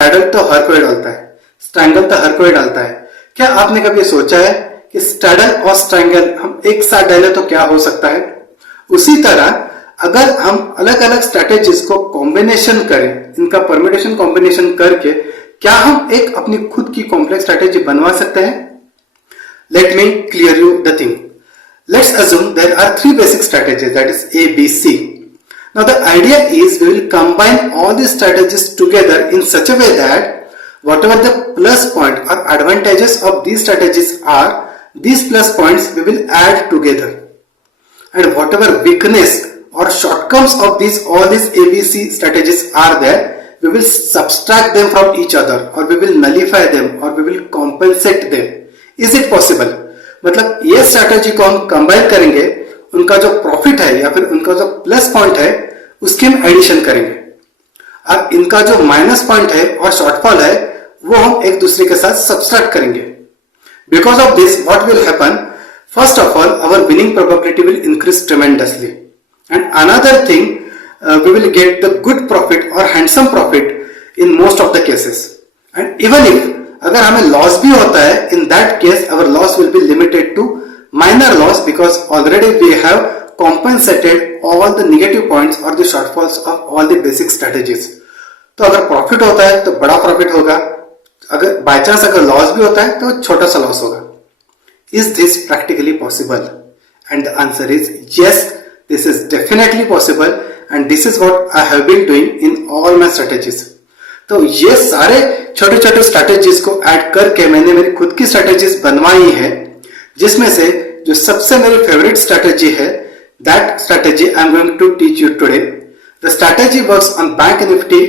स्ट्रैडल तो हर कोई डालता है, स्ट्रैंगल तो हर कोई डालता है। क्या आपने कभी सोचा है कि स्ट्रैडल और स्ट्रैंगल हम एक साथ डालें तो क्या हो सकता है? उसी तरह अगर हम अलग अलग स्ट्रैटेजीज को कॉम्बिनेशन करें, इनका परम्यूटेशन कॉम्बिनेशन करके क्या हम एक अपनी खुद की कॉम्प्लेक्स स्ट्रैटेजी बनवा सकते हैं? Let me clear you the thing. Let's assume there are three basic strategies, that is A, B, C. Now the idea is we will combine all these strategies together in such a way that whatever the plus point or advantages of these strategies are, these plus points we will add together, and whatever weakness or shortcomings of all these ABC strategies are there, we will subtract them from each other, or we will nullify them, or we will compensate them. Is it possible? मतलब ये स्ट्रैटेजी को हम कंबाइन करेंगे, उनका जो प्रॉफिट है या फिर उनका जो प्लस पॉइंट है उसके हम एडिशन करेंगे, अब इनका जो माइनस पॉइंट है और शॉर्टफॉल है वो हम एक दूसरे के साथ सब्सट्रैक्ट करेंगे. Because of this what will happen, first of all our winning probability will increase tremendously, and another thing we will get the good profit or handsome profit in most of the cases. And even if अगर हमें लॉस भी होता है, in that case our loss will be limited to minor loss because already we have compensated all the negative points or the shortfalls of all the basic strategies. तो अगर प्रॉफिट होता है तो बड़ा प्रॉफिट होगा, अगर बाय चांस अगर लॉस भी होता है तो छोटा सा लॉस होगा. Is this practically possible? And the answer is yes, this is definitely possible, and this is what I have been doing in all my strategies. तो ये सारे छोटे छोटे स्ट्रैटेजीज को ऐड करके मैंने मेरी खुद की स्ट्रैटेजीज बनवाई है, जिसमें से जो सबसे मेरी फेवरेट स्ट्रैटेजी है, that strategy I am going to teach you today. The strategy works on Bank निफ्टी